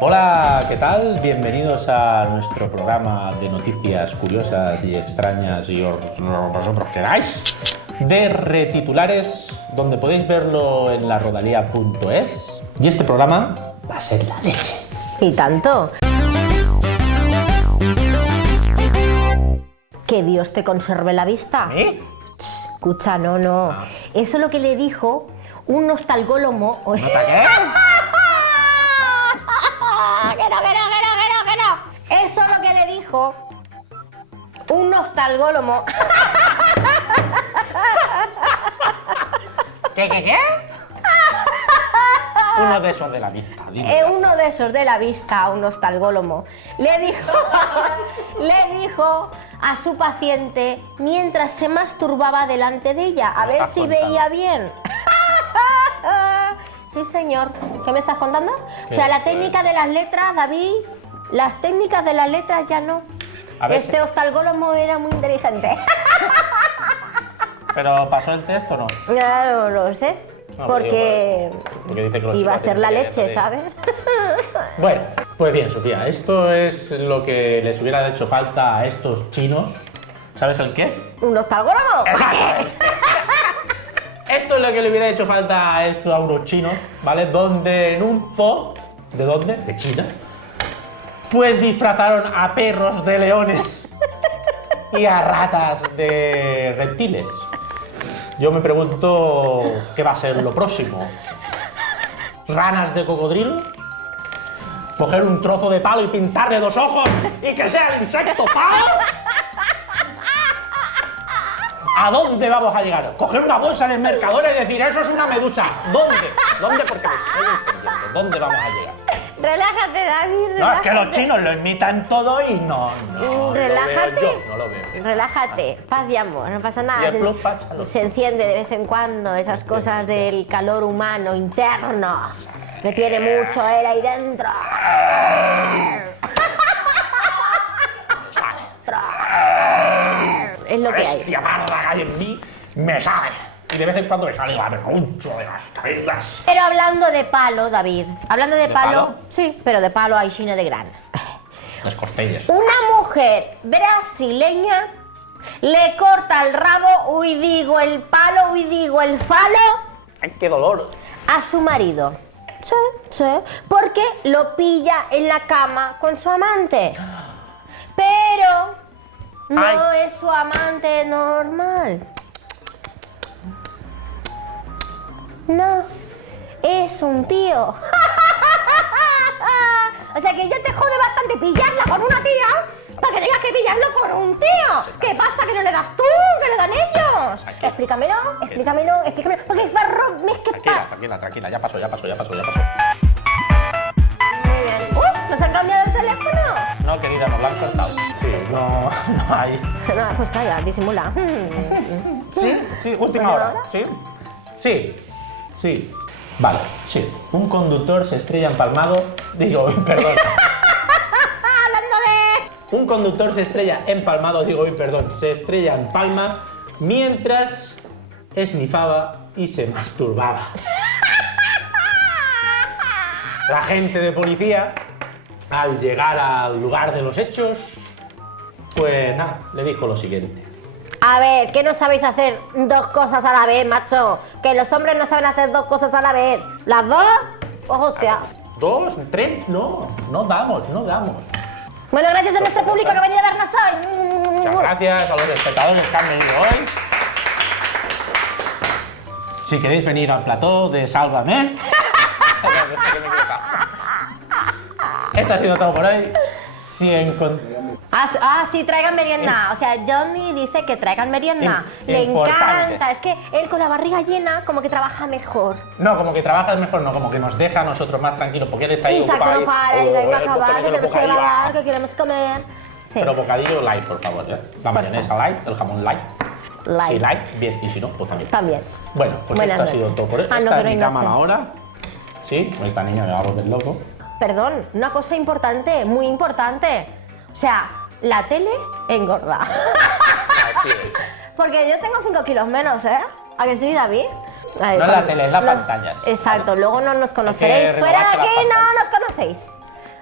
Hola, ¿qué tal? Bienvenidos a nuestro programa de noticias curiosas y extrañas y vosotros queráis, de retitulares, donde podéis verlo en larodalía.es. Y este programa va a ser la leche. Y tanto. Que Dios te conserve la vista. ¿Eh? Escucha, no. Eso es lo que le dijo un oftalmólogo. ¿Un ataque? Que no. Eso es lo que le dijo un oftalmólogo. ¿Qué? Uno de esos de la vista. Uno de esos de la vista, un oftalmólogo, le dijo a su paciente mientras se masturbaba delante de ella, a ver si veía bien. Sí, señor. ¿Qué me estás contando? O sea, la técnica de las letras, David, las técnicas de las letras ya no. Este oftalmólogo era muy inteligente. ¿Pero pasó el test o no? No lo sé. No, porque dice que iba a ser la leche, ¿sabes? Bueno, pues bien, Sofía, esto es lo que les hubiera hecho falta a estos chinos. ¿Sabes el qué? ¿Un oftalmólogo? ¡Exacto! Esto es lo que le hubiera hecho falta a estos a unos chinos, ¿vale? Donde en un zoo, ¿de dónde? De China, pues disfrazaron a perros de leones y a ratas de reptiles. Yo me pregunto qué va a ser lo próximo. ¿Ranas de cocodrilo? ¿Coger un trozo de palo y pintarle dos ojos y que sea el insecto palo? ¿A dónde vamos a llegar? ¿Coger una bolsa en el Mercadona y decir eso es una medusa? ¿Dónde? Porque me estoy entendiendo. ¿Dónde vamos a llegar? Relájate, David, relájate. No, es que los chinos lo imitan todo y no relájate. Lo veo yo, no lo veo. Relájate, paz y amor, no pasa nada. Y el plus, páchalo. Se enciende de vez en cuando esas cosas del calor humano interno, que tiene mucho él ahí dentro. Es lo que hay. Bestia parda que hay en mí me sale. Y de vez en cuando me sale la vergüenza de las cabezas. Pero hablando de palo, David, hablando de palo, palo? Sí, pero de palo hay China de gran. Las costillas. Una mujer brasileña le corta el rabo, uy digo el palo, uy digo el falo, ¡Ay, qué dolor! a su marido. Sí, porque lo pilla en la cama con su amante. Pero no es su amante normal. No, es un tío. O sea que ya te jode bastante pillarla con una tía para que tengas que pillarlo con un tío. ¿Qué pasa? ¿Que no le das tú? ¿Que le dan ellos? Explícamelo. Porque es barro, es que es Tranquila, ya pasó. Muy bien. ¿Nos han cambiado el teléfono? No, querida, nos lo han cortado. Sí, no hay. No, pues calla, disimula. Sí, última hora. Sí. Vale, sí. Un conductor se estrella empalmado. Un conductor se estrella empalmado, se estrella en Palma mientras esnifaba y se masturbaba. La agente de policía, al llegar al lugar de los hechos, pues nada, le dijo lo siguiente. A ver, ¿qué no sabéis hacer dos cosas a la vez, macho? Que los hombres no saben hacer dos cosas a la vez. ¿Las dos? Pues hostia. ¿Dos? ¿Tres? No damos. Bueno, gracias a nuestro público que ha venido a vernos hoy. Muchas gracias a los espectadores que han venido hoy. Si queréis venir al plató de Sálvame. Esto ha sido todo por hoy. Sí, traigan merienda. O sea, Johnny dice que traigan merienda. Le encanta. Es que él con la barriga llena como que trabaja mejor. No, como que trabajas mejor, no, como que nos deja a nosotros más tranquilos, porque él está ahí ocupado. Exacto, no para, venga a acabar, que tenemos que grabar, que que queremos comer. Sí. Pero bocadillo light, por favor, ¿eh? La mayonesa light, el jamón light. Light. Si light, bien, y si no, pues también. También. Bueno, pues Buenas esto ha sido noches. todo por hoy. No, Esta que es no hay mi cama noches. ahora. Sí, esta niña me va a volver loco. Perdón, una cosa importante, muy importante. O sea, la tele engorda. Así es. Porque yo tengo 5 kilos menos, ¿eh? ¿A que sí, David? Ay, No es la tele, es la pantalla. Exacto, luego no nos conoceréis. que Fuera de renovarse aquí las no pantallas. nos conocéis.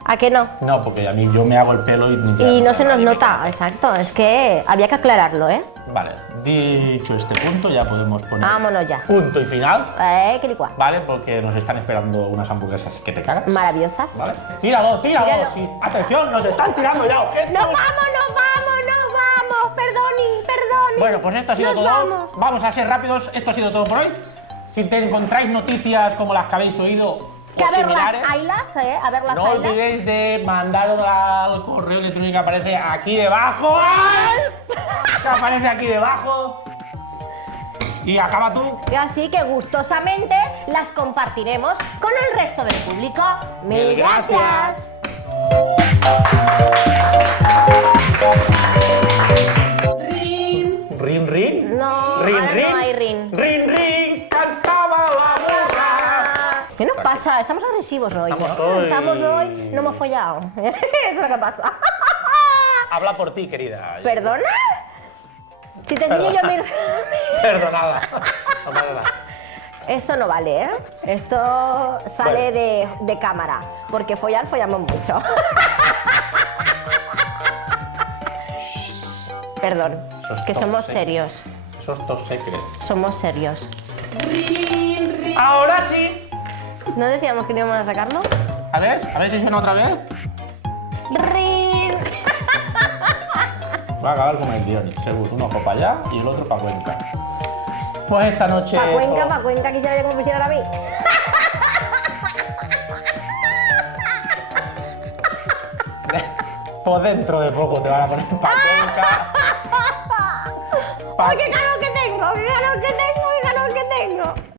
¿A que no? No, porque a mí yo me hago el pelo y... Y no se nos nota, exacto. Es que había que aclararlo, ¿eh? Vale, dicho este punto, ya podemos poner Vámonos ya. punto y final, Que licua. ¿vale? Porque nos están esperando unas hamburguesas que te cagas. Maravillosas. ¿Vale? Tíralo, tíralo. Tíralo. Sí. Atención, nos están tirando ya objetos. ¡Nos vamos, nos vamos, nos vamos! Perdón. Bueno, pues esto ha sido Nos todo. vamos. A ser rápidos. Esto ha sido todo por hoy. Si te encontráis noticias como las que habéis oído Que o a ver las similares, ailas, A ver las no ailas. olvidéis de mandaros al correo electrónico que aparece aquí debajo. ¡Ay! Que aparece aquí debajo. Y acaba tú. Y así que gustosamente las compartiremos con el resto del público. ¡Mil Mil gracias. Rin, rin. No, ahora no hay rin. Rin, rin. Cantaba la burra. ¿Qué nos pasa? Estamos agresivos hoy, Estamos ¿no? hoy- Estamos hoy, no hemos follado. Eso es lo que pasa. Habla por ti, querida. ¿Perdona? Si te enseño yo mi... Perdonada. No pasa nada. Esto no vale, ¿eh? Esto sale de cámara, porque follamos mucho. Perdón, Esos que top somos secrets. serios. Esos top secrets. Somos serios. Ahora sí. ¿No decíamos que no íbamos a sacarlo? A ver si suena otra vez. ¡Rin! Va a acabar con el guión, seguro. Un ojo para allá y el otro para Cuenca. Pues esta noche... Pa' Cuenca, quisiera yo que me pusieran a mí. Pues dentro de poco te van a poner para Cuenca. ¡Ay, qué calor que tengo! ¡Qué calor que tengo!